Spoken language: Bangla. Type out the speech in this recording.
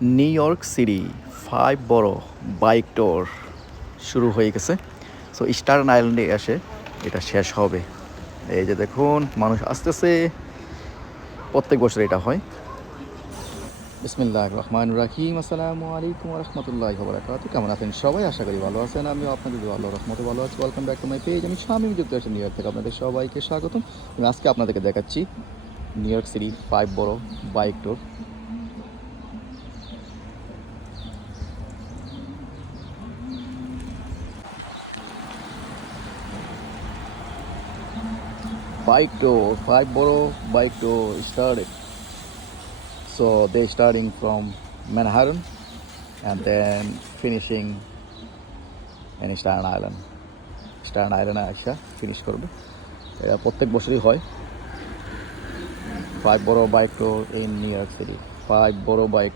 নিউ ইয়র্ক সিটি 5 বড় বাইক ট্যুর শুরু হয়ে গেছে। সো স্টার্ন আইল্যান্ডে এসে এটা শেষ হবে। এই যে দেখুন মানুষ আসতেছে, প্রত্যেক বছর এটা হয়। বিসমিল্লাহির রহমানির রহিম। আসসালামু আলাইকুম ওয়া রাহমাতুল্লাহি ওয়া বারাকাতুহু। কেমন আছেন সবাই? আশা করি ভালো আছেন। আমিও আপনাদের দোয়া আল্লাহর রহমতে ভালো আছি। Welcome back to my page. আমি শামীম যুক্তরাষ্ট্র নিউ ইয়র্ক থেকে আপনাদের সবাইকে স্বাগতম। আমি আজকে আপনাদেরকে দেখাচ্ছি নিউ ইয়র্ক সিটি 5 বড় bike tour. Bike tour, 5 borough bike tour started. So they starting from Manhattan and then finishing in Staten Island. Staten Island আইসা ফিনিশ করবে। এটা প্রত্যেক বছরই হয়। 5 borough bike tour in New York City. 5 borough bike